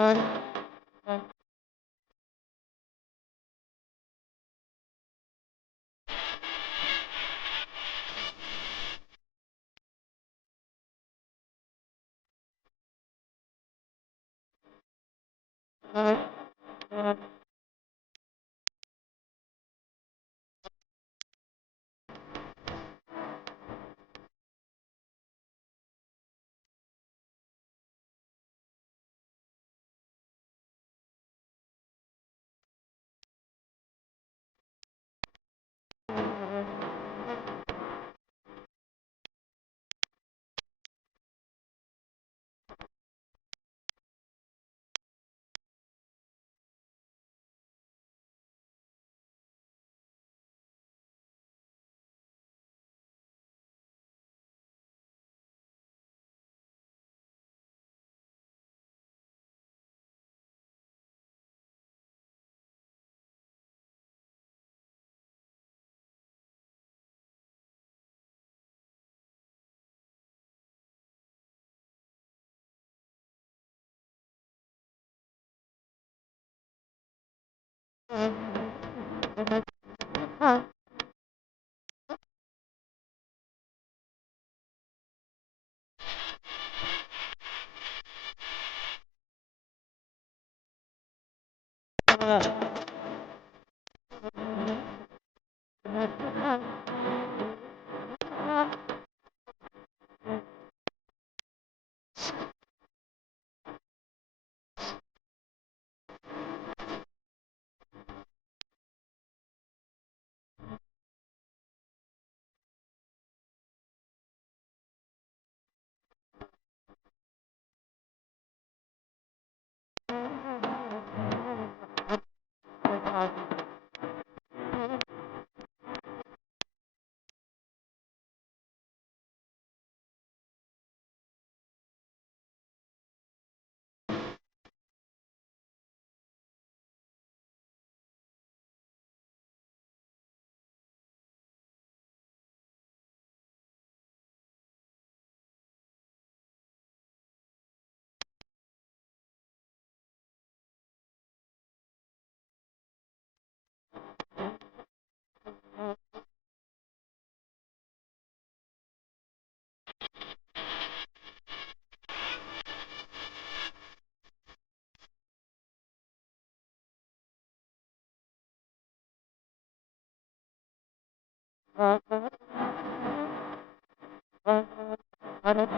All uh right. -huh. Uh -huh. Yeah. Uh -huh. Uh-huh. Uh-huh.